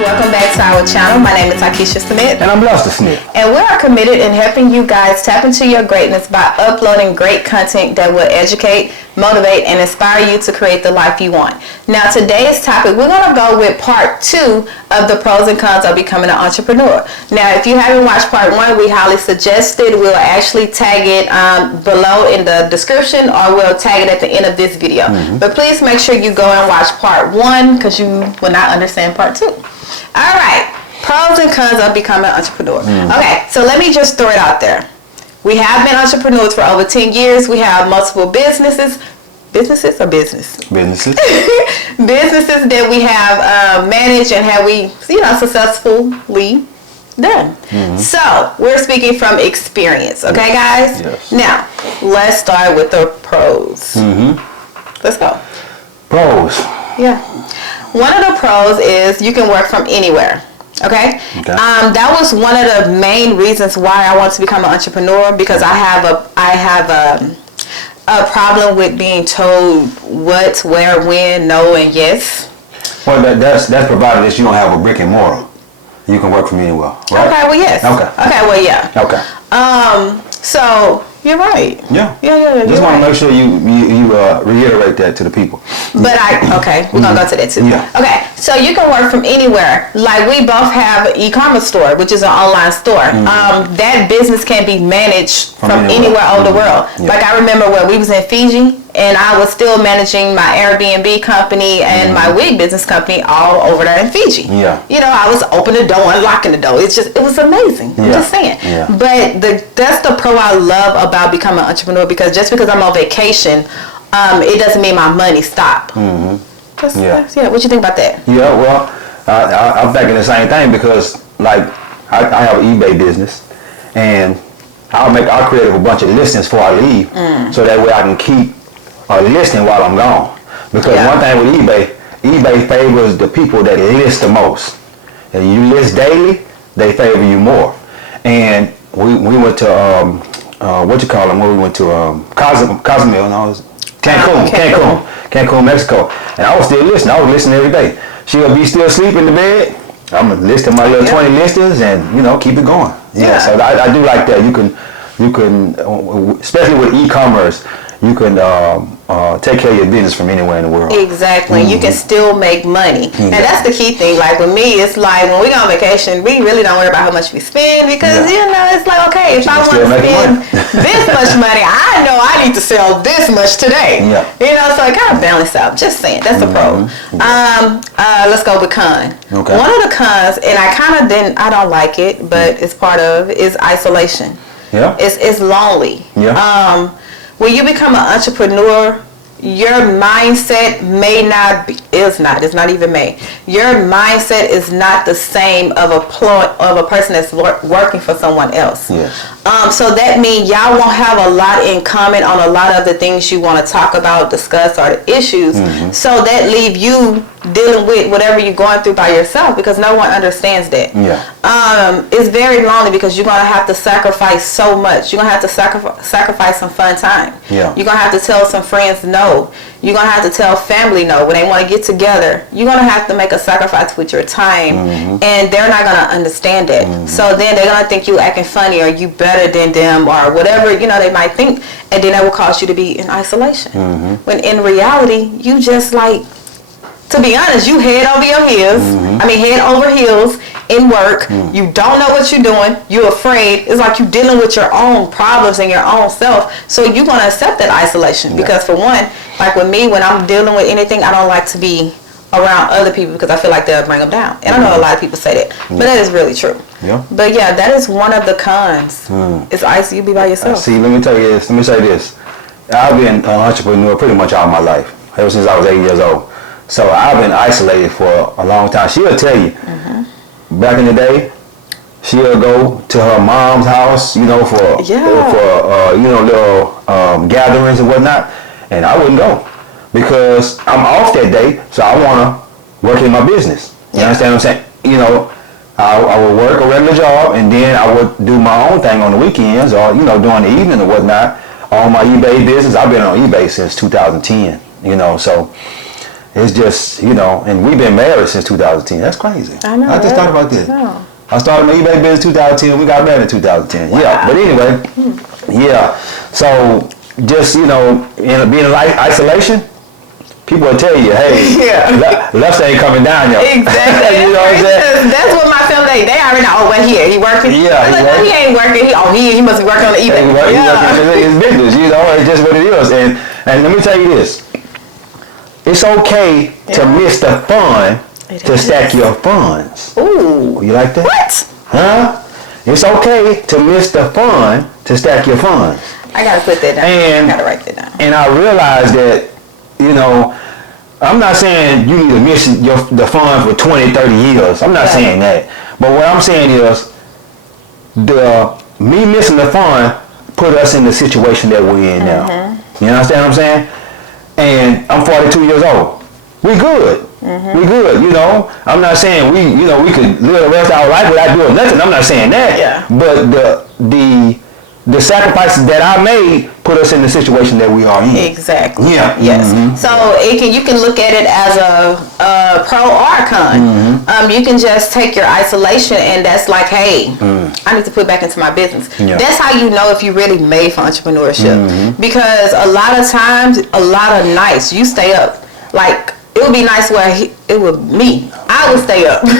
welcome back to our channel. My name is Takisha Smith. And I'm Lester Smith. And we are committed in helping you guys tap into your greatness by uploading great content that will educate, motivate, and inspire you to create the life you want. Now today's topic, we're going to go with part 2 of the pros and cons of becoming an entrepreneur. Now if you haven't watched part 1, we highly suggest it. We'll actually tag it below in the description, or we'll tag it at the end of this video. But please make sure you go and watch part 1 because you will not understand part 2. All right, pros and cons of becoming an entrepreneur. Okay, so let me just throw it out there. We have been entrepreneurs for over 10 years. We have multiple businesses. Businesses or business? Businesses. Businesses that we have managed and have we, successfully done. So we're speaking from experience, okay, guys? Yes. Now let's start with the pros. Let's go. Pros. Yeah. One of the pros is you can work from anywhere. Okay. That was one of the main reasons why I wanted to become an entrepreneur, because I have a problem with being told what, where, when, no, and yes. Well, that's provided that you don't have a brick and mortar. You can work from anywhere, right? Okay. Well, yes. Okay. Well, yeah. Okay. So you're right. Yeah. Just Just want to make sure you reiterate that to the people. But we're gonna go to that too. Yeah. Okay, so you can work from anywhere. Like we both have an e-commerce store, which is an online store. That business can be managed from anywhere over the world. Like I remember when we was in Fiji, and I was still managing my Airbnb company and my wig business company all over there in Fiji. Yeah. I was opening the door, unlocking the door. It was amazing. I'm just saying. Yeah. But that's the pro I love about becoming an entrepreneur, because just because I'm on vacation, it doesn't mean my money stop. What you think about that? Yeah, well, I'm thinking the same thing, because like I have an eBay business, and I'll create a bunch of listings before I leave, so that way I can keep a listing while I'm gone. Because one thing with eBay favors the people that list the most. And you list daily, they favor you more. And we went to we went to Cozumel, no, Cancun, Mexico. And I was still listening. I was listening every day. She'll be still asleep in the bed. I'm listing my little 20 listings and keep it going. So I do like that. You can especially with e-commerce, you can take care of your business from anywhere in the world. Exactly. You can still make money. And that's the key thing. Like with me, it's like when we go on vacation, we really don't worry about how much we spend, because it's like, okay, if I want to spend this much money, I know I need to sell this much today. So it kind of balance out. Just saying. That's a pro. Let's go with con. Okay. One of the cons, and I don't like it, but it's part of, is isolation. Yeah. It's lonely. Yeah. When you become an entrepreneur, your mindset it's not even may. Your mindset is not the same of a person that's working for someone else. Yes. So that means y'all won't have a lot in common on a lot of the things you want to talk about, discuss, or the issues. So that leave you dealing with whatever you're going through by yourself, because no one understands that. It's very lonely, because you're going to have to sacrifice so much. You're going to have to sacrifice some fun time. You're going to have to tell some friends no. You're going to have to tell family no when they want to get together. You're going to have to make a sacrifice with your time, and they're not going to understand it. So then they're going to think you acting funny, or you better than them, or whatever they might think, and then that will cause you to be in isolation. When in reality, you just to be honest, you head over your heels. Head over heels in work. You don't know what you're doing. You're afraid. It's like you're dealing with your own problems and your own self. So you're going to accept that isolation. Because for one, like with me, when I'm dealing with anything, I don't like to be around other people, because I feel like they'll bring them down. And I know a lot of people say that. But that is really true. But that is one of the cons. It's you be by yourself. See, let me tell you this. Let me say this. I've been an entrepreneur pretty much all my life, ever since I was 8 years old. So I've been isolated for a long time. She'll tell you, back in the day, she'll go to her mom's house, for little gatherings and whatnot, and I wouldn't go, because I'm off that day, so I want to work in my business. You understand what I'm saying? I would work a regular job, and then I would do my own thing on the weekends, or during the evening or whatnot, on my eBay business. I've been on eBay since 2010. So it's just, and we've been married since 2010. That's crazy. I know. I just thought about that. No. I started my eBay business in 2010. We got married in 2010. Wow. Yeah, but anyway, yeah. So just, being in isolation, people will tell you, hey, lust ain't coming down, yo. Exactly. You know what I'm saying? That's what my family, they already know, well, he working? Yeah. I'm like, no, he ain't working. He must be working on the eBay. He working his business, it's just what it is. And let me tell you this. It's okay to miss the fun to stack your funds. Ooh. You like that? What? Huh? It's okay to miss the fun to stack your funds. I gotta put that down. I gotta write that down. And I realized that, I'm not saying you need to miss the fund for 20, 30 years. I'm not saying that. But what I'm saying is, me missing the fund put us in the situation that we're in now. You understand what I'm saying? And I'm 42 years old. We good. We good, I'm not saying we could live the rest of our life without doing nothing. I'm not saying that. Yeah. But the sacrifices that I made put us in the situation that we are in. Exactly. Yeah. Yes. So you can look at it as a pro or con. You can just take your isolation, and that's like, hey, I need to put back into my business. Yeah. That's how you know if you really made for entrepreneurship. Because a lot of times, a lot of nights, you stay up. Like, it would be nice where it would me. I would stay up. we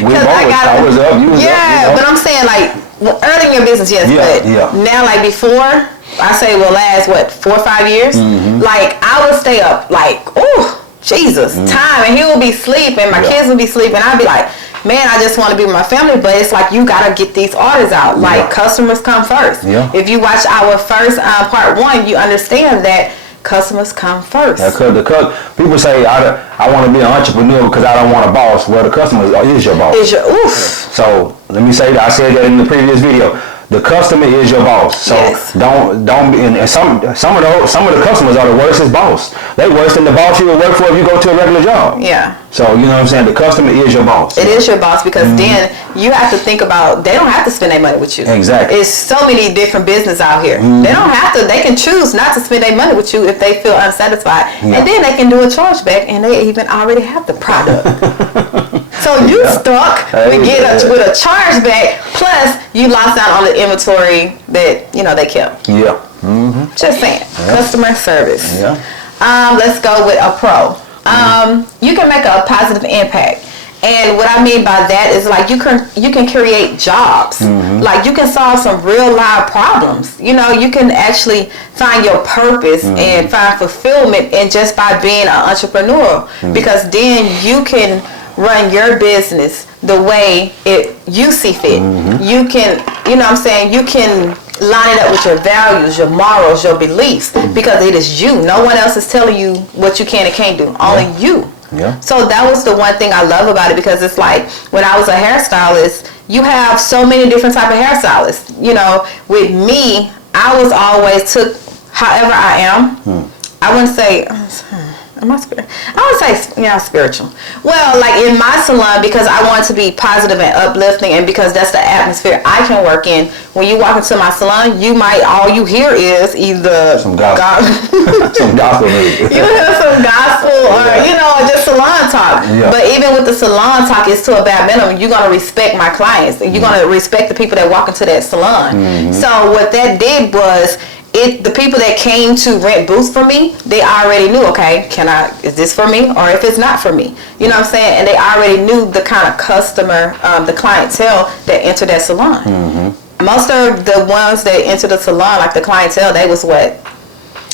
both. I was up. You was up. But I'm saying, like, early in your business, yes. But now, like, before, I say, last 4 or 5 years. Like, I would stay up, like, oh, Jesus, time, and he would be sleeping, my kids would be sleeping. I'd be like, man, I just want to be with my family. But it's like, you gotta get these orders out. Like, customers come first. If you watch our first part 1, you understand that customers come first. Because people say, I want to be an entrepreneur because I don't want a boss. Well, the customer is your boss. So let me say that. I said that in the previous video. The customer is your boss. So don't be. And some of the customers are the worst as boss. They worse than the boss you would work for if you go to a regular job. Yeah. So you know what I'm saying. The customer is your boss. It is your boss because then you have to think about, they don't have to spend their money with you. Exactly. It's so many different business out here. They don't have to. They can choose not to spend their money with you if they feel unsatisfied, and then they can do a chargeback, and they even already have the product. So you stuck with a chargeback, plus you lost out on the inventory that they kept. Yeah. Just saying. Customer service. Yeah. Let's go with a pro. You can make a positive impact. And what I mean by that is, like, you can create jobs. Like, you can solve some real live problems. You can actually find your purpose and find fulfillment in just by being an entrepreneur. Because then you can run your business the way you see fit. You can, you can line it up with your values, your morals, your beliefs, because it is you. No one else is telling you what you can and can't do. Only you. Yeah. So that was the one thing I love about it, because it's like, when I was a hairstylist, you have so many different type of hairstylists. With me, I was always took however I am. I wouldn't say, am I spiritual? I would say, spiritual. Well, like in my salon, because I want to be positive and uplifting, and because that's the atmosphere I can work in. When you walk into my salon, all you hear is either some gospel, some gospel music. You hear some gospel, or just salon talk. Yeah. But even with the salon talk, it's to a bare minimum. You're gonna respect my clients, and you're gonna respect the people that walk into that salon. So what that did was, the people that came to rent booths for me, they already knew, okay, is this for me, or if it's not for me? You know what I'm saying? And they already knew the kind of customer, the clientele that entered that salon. Most of the ones that entered the salon, like the clientele, they was what?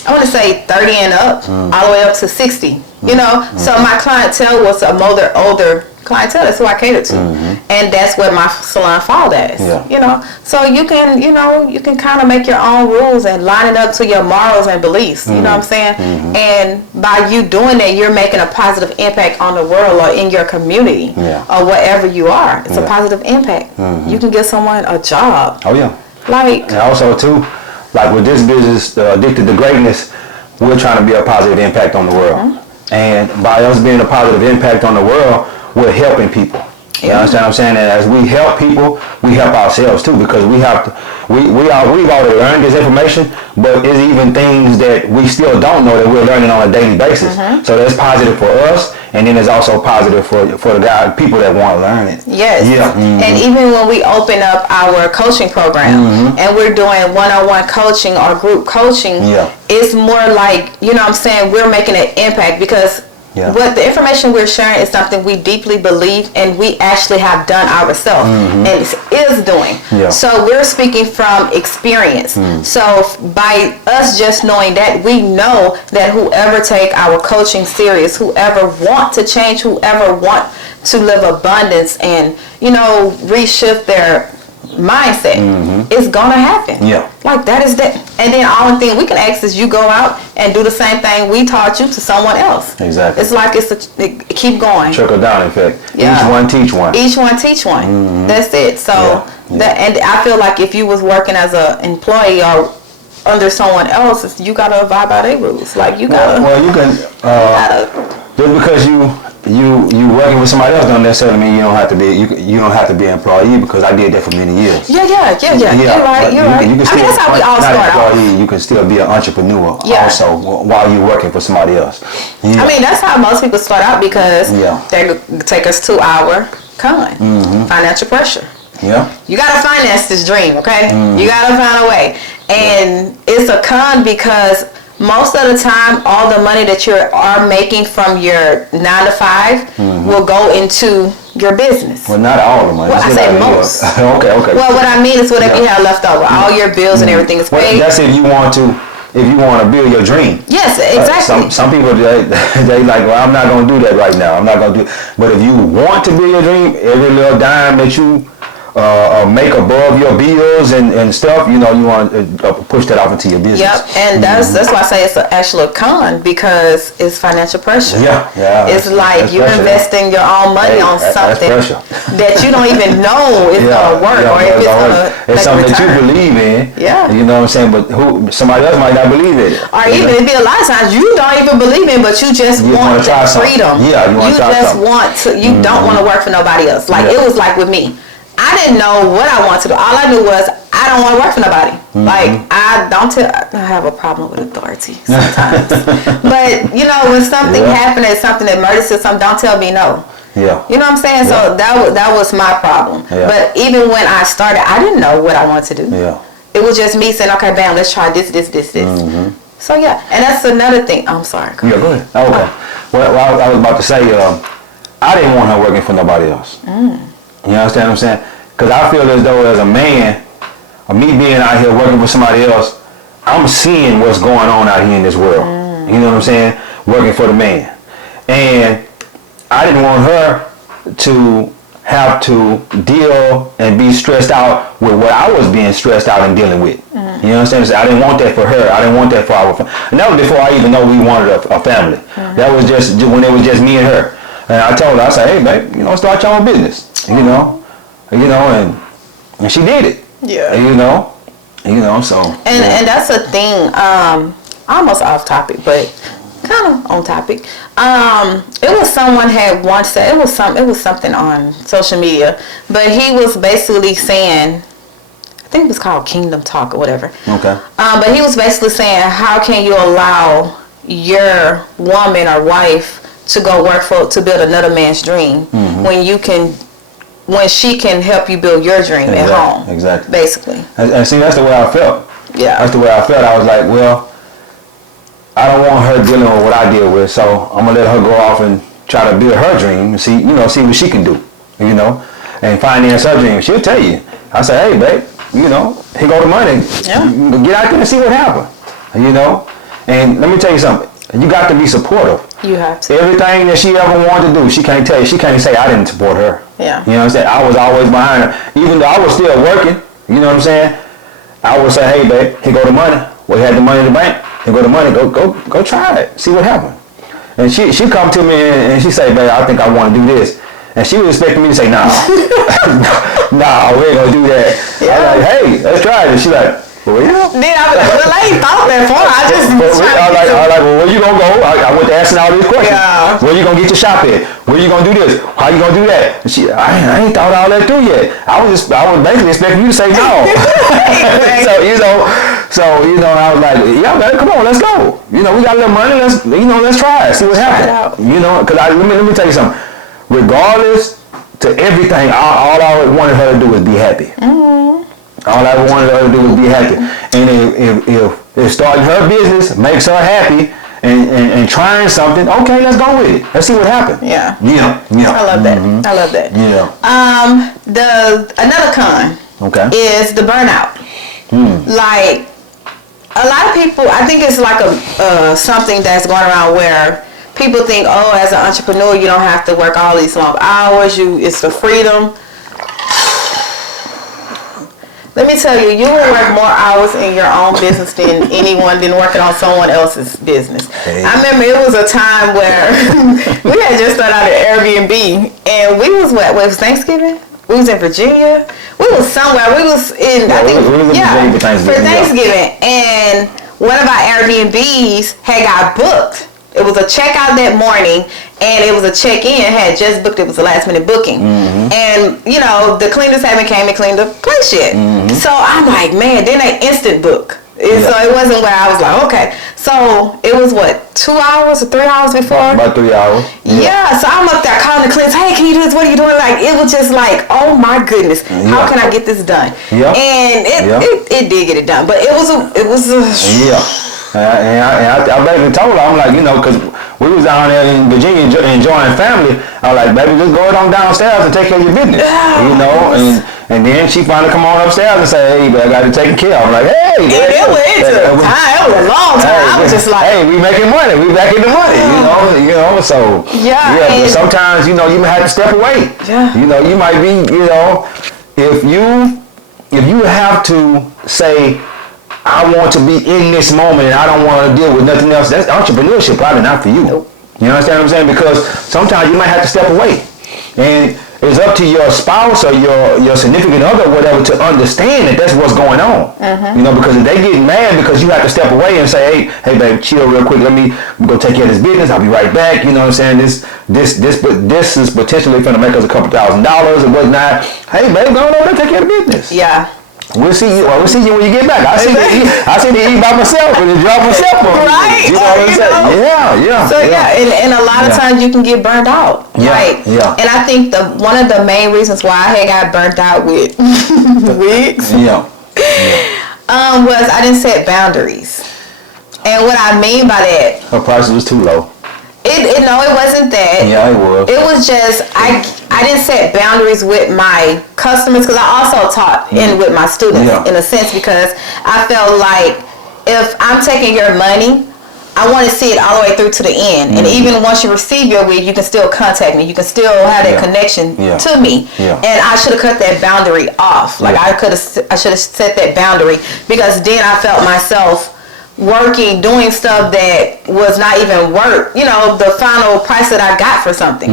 I want to say 30 and up, all the way up to 60. So my clientele was a older clientele. That's who I catered to, and that's what my salon followed as. So you can kind of make your own rules and line it up to your morals and beliefs. You know what I'm saying? And by you doing that, you're making a positive impact on the world, or in your community, or wherever you are. It's a positive impact. You can get someone a job. Oh yeah. Like, and also too, like with this business, Addicted to Greatness, we're trying to be a positive impact on the world. And by us being a positive impact on the world, we're helping people. You understand what I'm saying? And as we help people, we help ourselves too, because we've already learned this information, but it's even things that we still don't know that we're learning on a daily basis. So that's positive for us, and then it's also positive for the people that want to learn it. Yes. Yeah. And even when we open up our coaching program and we're doing one-on-one coaching or group coaching, it's more like, you know what I'm saying, we're making an impact because what the information we're sharing is something we deeply believe and we actually have done ourselves and is doing. So we're speaking from experience. So by us just knowing that, we know that whoever take our coaching serious, whoever want to change, whoever want to live abundance and, you know, reshift their mindset, it's gonna happen. Like that is that. And then the only thing we can ask is you go out and do the same thing we taught you to someone else. Exactly. It's like it keep going. Trickle down effect. Each one teach one. Each one teach one. That's it. So that, and I feel like if you was working as an employee or under someone else, you gotta abide by their rules. Like you gotta. Well, you can. Just because you working with somebody else don't necessarily mean you don't have to be you don't have to be an employee, because I did that for many years. You're right. I mean, that's how we all start off. You can still be an entrepreneur also while you're working for somebody else. I mean, that's how most people start out, because they take us to our con, financial pressure. You gotta finance this dream, okay? You gotta find a way, and it's a con because most of the time, all the money that you are making from your 9 to 5 will go into your business. Well, not all the money. Well, I say most. Okay. Well, what I mean is whatever you have left over, all your bills and everything is paid. That's if you want to build your dream. Yes, exactly. Some people they like, well, I'm not gonna do that right now. I'm not gonna do. But if you want to build your dream, every little dime that you make above your bills and stuff, you know, you want to push that off into your business. And that's why I say it's actually a con, because it's financial pressure. It's like you're investing your own money on something that you don't even know is gonna work or if it's gonna it's something that you believe in. You know what I'm saying? But somebody else might not believe in it. Or even it'd be a lot of times you don't even believe in, but you just want the freedom. You don't want to work for nobody else. Like it was like with me. I didn't know what I wanted to do. All I knew was I don't want to work for nobody. Like I have a problem with authority sometimes. But you know, when something happens, something that murders or something, don't tell me no. You know what I'm saying? So that was my problem. But even when I started, I didn't know what I wanted to do. It was just me saying, okay, bam, let's try this. So and that's another thing. I'm sorry. Go ahead. Okay. Well, I was about to say, I didn't want her working for nobody else. You understand what I'm saying? Because I feel as though as a man, me being out here working for somebody else, I'm seeing what's going on out here in this world. You know what I'm saying? Working for the man. And I didn't want her to have to deal and be stressed out with what I was being stressed out and dealing with. You know what I'm saying? I didn't want that for her. I didn't want that for our family. And that was before I even know we wanted a family. That was just when it was just me and her. And I told her, I said, hey, babe, you know, start your own business. You know, and she did it. You know, so. And that's a thing. Almost off topic, but kind of on topic. It was someone had once said it was something on social media, but he was basically saying, I think it was called Kingdom Talk or whatever. But he was basically saying, how can you allow your woman or wife to go work to build another man's dream when she can help you build your dream at home. Basically. And see, that's the way I felt. That's the way I felt. I was like, well, I don't want her dealing with what I deal with, so I'm gonna let her go off and try to build her dream and see what she can do, and finance her dream. She'll tell you. I say, hey, babe, here go the money. Get out there and see what happens. And let me tell you something. You got to be supportive. You have to. Everything that she ever wanted to do, she can't tell you. She can't say I didn't support her. You know what I'm saying? I was always behind her. Even though I was still working, you know what I'm saying? I would say, hey, babe, here go the money. We had the money in the bank. Here go the money. Go try it. See what happens. And she come to me and she say, babe, I think I want to do this. And she was expecting me to say, nah. Nah, we ain't going to do that. I was like, hey, let's try it. And she like, For real? Then I was like, well, I ain't thought that far. I just I was like, well, where you gonna go? I went to asking all these questions. Yeah. Where you gonna get your shop at? Where you gonna do this? How you gonna do that? And I ain't thought all that through yet. I was basically expecting you to say no. I was like, yeah, man, come on, let's go. We got a little money. Let's try it. See what happens. Because let me tell you something. Regardless to everything, all I always wanted her to do was be happy. Mm-hmm. All I wanted her to do was be happy. And if starting her business makes her happy and trying something, okay, let's go with it. Let's see what happens. Yeah. Yeah. I love that. Mm-hmm. I love that. Yeah. Another con is the burnout. Like a lot of people, I think it's like something that's going around where people think, oh, as an entrepreneur, you don't have to work all these long hours. It's the freedom. Let me tell you, you will work more hours in your own business than anyone than working on someone else's business. Hey. I remember it was a time where we had just started out at Airbnb, and we was it was Thanksgiving. We was in Virginia. We was somewhere. We was in Virginia for Thanksgiving, and one of our Airbnbs had got booked. It was a checkout that morning, and it was a check-in. Had just booked. It was a last-minute booking, and the cleaners haven't came and cleaned the place yet. So I'm like, man, then they instant book. So it wasn't where I was like, okay. So it was 2 hours or 3 hours before? About 3 hours. Yeah. So I'm up there calling the cleaners. Hey, can you do this? What are you doing? Like it was just like, oh my goodness, how can I get this done? Yeah. And it did get it done, but it was a yeah. And I basically told her, I'm like, because we was down there in Virginia enjoying family. I was like, baby, just go on downstairs and take care of your business. And then she finally come on upstairs and say, hey, I got to take care of. I'm like, hey. It was a long time. I was just like, hey, we making money. We back in the money. So but sometimes you might have to step away. Yeah. You might be, if you have to say, I want to be in this moment and I don't want to deal with nothing else, that's entrepreneurship probably not for you. Nope. You understand what I'm saying? Because sometimes you might have to step away. And it's up to your spouse or your significant other or whatever to understand that that's what's going on. Because if they get mad because you have to step away and say, hey babe, chill real quick, let me go take care of this business, I'll be right back. You know what I'm saying? This is potentially going to make us a couple $1,000 or whatnot. Hey babe, go on over and take care of the business. Yeah. We'll see you when you get back. I see you eat by myself and then drop myself on right. You know what I'm saying? Yeah. So and a lot of times you can get burned out. Yeah. Right. Yeah. And I think one of the main reasons why I had got burnt out with wigs. Was I didn't set boundaries. And what I mean by that, her price was too low. It wasn't that. Yeah, it was. It was just I didn't set boundaries with my customers because I also taught with my students in a sense because I felt like if I'm taking your money, I want to see it all the way through to the end. And even once you receive your wig, you can still contact me. You can still have that connection to me. Yeah. And I should have cut that boundary off. Like I should have set that boundary because then I felt myself working, doing stuff that was not even worth, the final price that I got for something,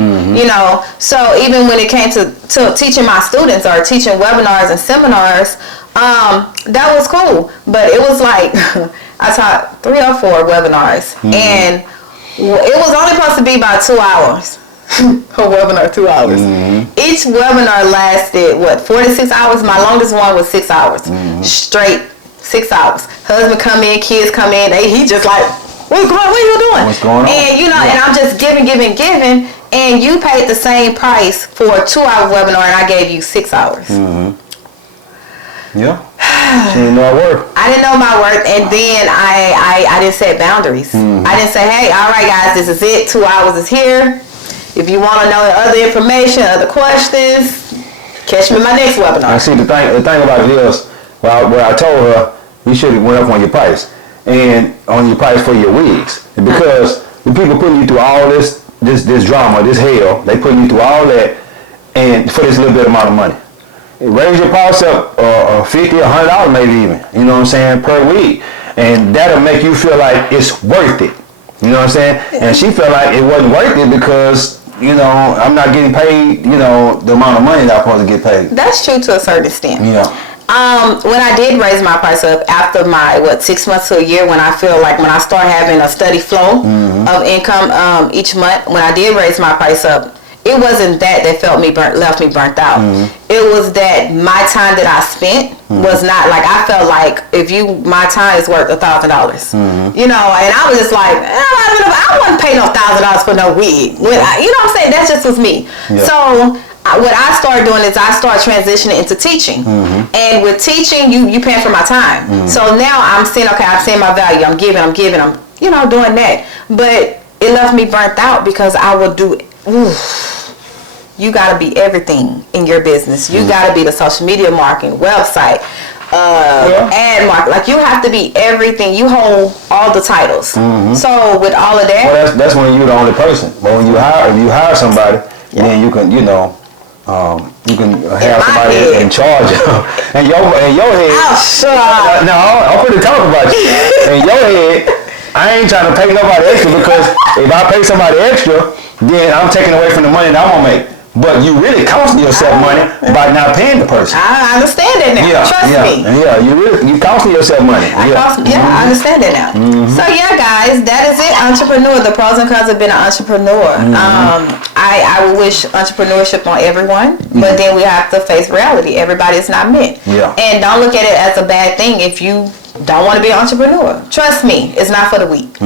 So even when it came to teaching my students or teaching webinars and seminars, that was cool. But it was like, I taught 3 or 4 webinars and it was only supposed to be about 2 hours. A webinar, 2 hours. Each webinar lasted, 4 to 6 hours? My longest one was 6 hours. Straight 6 hours. Husband come in, kids come in. He just like, what are you doing? What's going on? And and I'm just giving. And you paid the same price for a 2-hour webinar, and I gave you 6 hours. Yeah. She didn't know her worth. I didn't know my worth, and then I didn't set boundaries. I didn't say, hey, all right, guys, this is it. 2 hours is here. If you want to know other information, other questions, catch me in my next webinar. I see the thing about it is, where I told her you should have went up on your price and on your price for your wigs because the people putting you through all this drama, this hell, they putting you through all that and for this little bit amount of money. Raise your price up $50 or $100 maybe even, you know what I'm saying, per wig, and that'll make you feel like it's worth it. You know what I'm saying? And she felt like it wasn't worth it because I'm not getting paid, the amount of money that I'm supposed to get paid. That's true to a certain extent. Yeah. When I did raise my price up after my 6 months to a year, when I feel like when I start having a steady flow of income each month, when I did raise my price up, it wasn't that left me burnt out. It was that my time that I spent was not like, I felt like my time is worth $1,000, you know, and I was just like, I wouldn't pay no $1,000 for no wig. You know what I'm saying? That just was me. Yeah. So what I started doing is I started transitioning into teaching, and with teaching, you paying for my time. So now I'm seeing my value. I'm giving. I'm doing that. But it left me burnt out because I would do. You got to be everything in your business. You got to be the social media marketing, website, ad market. Like, you have to be everything. You hold all the titles. So with all of that, well, that's when you're the only person. But when if you hire somebody, then you can you can have somebody in charge of. And your head. No, I'm going to talk about you. In your head, I ain't trying to pay nobody extra, because if I pay somebody extra, then I'm taking away from the money that I'm going to make. But you really cost yourself money by not paying the person. I understand that now. Trust me. Yeah, you costing yourself money. I understand that now. So yeah, guys, that is it. Entrepreneur. The pros and cons of being an entrepreneur. I would wish entrepreneurship on everyone, but then we have to face reality. Everybody is not meant. Yeah. And don't look at it as a bad thing if you don't want to be an entrepreneur. Trust me, it's not for the weak.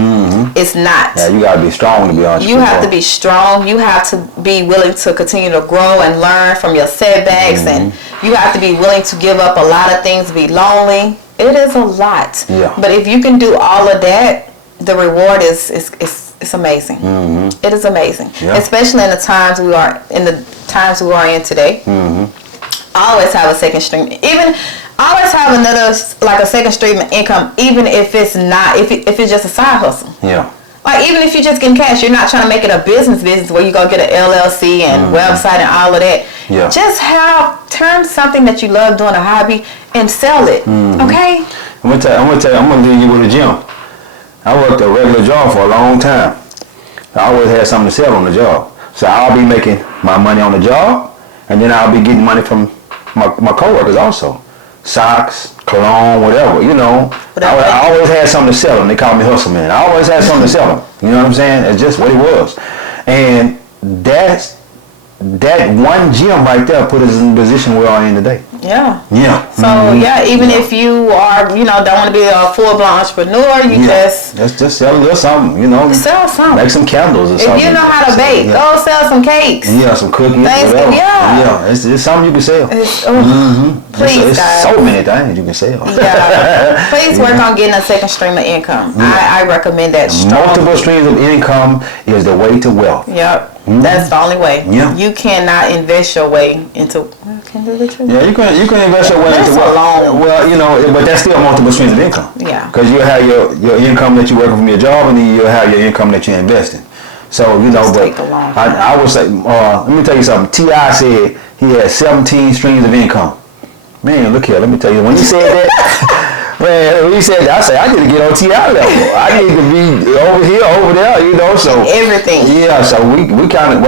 It's not. Yeah, you gotta be strong to be an entrepreneur. You have to be strong. You have to be willing to continue to grow and learn from your setbacks, and you have to be willing to give up a lot of things, be lonely. It is a lot. Yeah. But if you can do all of that, the reward is amazing. It is amazing. Yeah. Especially in the times we are in today. Always have a second stream. Always have another, like a second stream of income, even if it's not, if it's just a side hustle. Yeah. Like, even if you're just getting cash, you're not trying to make it a business where you go get an LLC and website and all of that. Yeah. Just turn something that you love doing, a hobby, and sell it. Okay? I'm gonna leave you with a gem. I worked a regular job for a long time. I always had something to sell on the job. So I'll be making my money on the job, and then I'll be getting money from my coworkers also. Socks, cologne, whatever, I always had something to sell them. They call me Hustle Man. I always had something to sell them. You know what I'm saying? It's just what it was. And that one gem right there put us in the position we're all in today. Yeah. Yeah. So even if you are, don't want to be a full-blown entrepreneur, you just sell a little something, Sell something. Make some candles or something. If you know how to bake, go sell some cakes. Yeah, some cookies, whatever. Yeah. It's something you can sell. Please, guys. So many things you can sell. Yeah. Please work on getting a second stream of income. I recommend that strongly. Multiple streams of income is the way to wealth. Yep. That's the only way. Yeah. You cannot invest your way into. Yeah, you can invest your way into wealth. Well, but that's still multiple streams of income. Yeah. Because you have your income that you're working from your job, and then you have your income that you're investing. So I would say, let me tell you something. T.I. said he had 17 streams of income. Man, look here. Let me tell you. When he said that, when he said that, I said I need to get on T.I. level. I need to be over here, over there. So everything. Yeah. So we kind of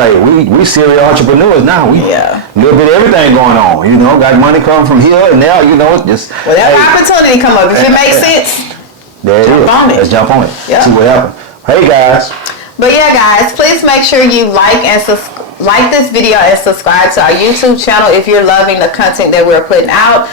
we serial entrepreneurs now. We a little bit of everything going on. Got money coming from here and now. Just whatever opportunity come up. If it makes sense, there it is. Let's jump on it. Yep. See what happens. Hey guys. But yeah, guys, please make sure you like this video and subscribe to our YouTube channel if you're loving the content that we're putting out.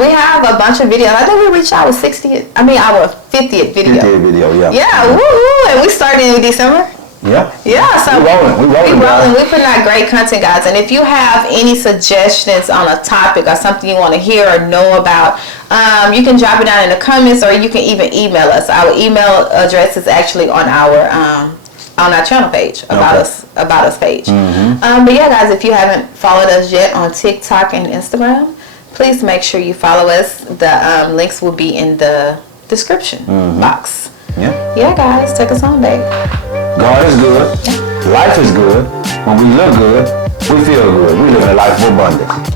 We have a bunch of videos. I think we reached our 50th video. 50th video, yeah. Yeah, woo! And we started in December. Yeah. Yeah, so we rolling. We putting out great content, guys. And if you have any suggestions on a topic or something you want to hear or know about, you can drop it down in the comments, or you can even email us. Our email address is actually on our channel page, about us page. But yeah, guys, if you haven't followed us yet on TikTok and Instagram, please make sure you follow us. The links will be in the description box. Yeah, guys, take us home, babe. God is good. Life is good. When we look good, we feel good. We live in a life of abundance.